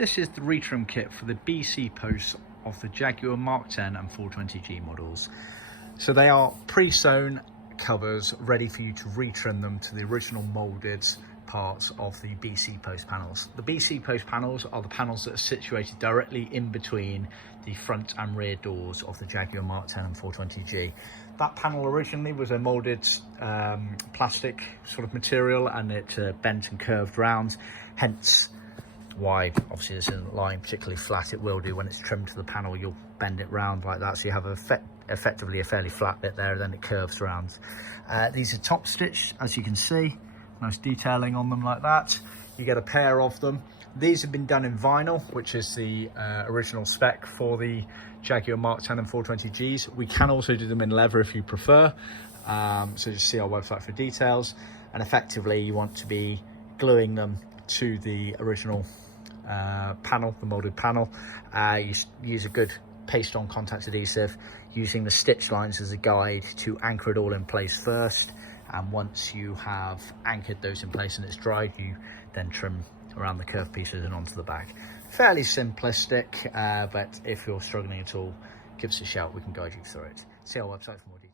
This is the retrim kit for the BC posts of the Jaguar Mark 10 and 420G models. So they are pre-sewn covers ready for you to retrim them to the original moulded parts of the BC post panels. The BC post panels are the panels that are situated directly in between the front and rear doors of the Jaguar Mark 10 and 420G. That panel originally was a moulded plastic sort of material, and it bent and curved round, hence why obviously this isn't lying particularly flat. It will do when it's trimmed to the panel. You'll bend it round like that, so you have effectively a fairly flat bit there, then it curves around. These are top stitched, as you can see, nice detailing on them like that. You get a pair of them. These have been done in vinyl, which is the original spec for the Jaguar Mark 10 and 420Gs. We can also do them in leather if you prefer, so just see our website for details. And effectively you want to be gluing them to the original panel, the molded panel. You use a good paste on contact adhesive, using the stitch lines as a guide to anchor it all in place first, and once you have anchored those in place and it's dried, you then trim around the curved pieces and onto the back. Fairly simplistic, but if you're struggling at all, give us a shout, we can guide you through it. See our website for more details.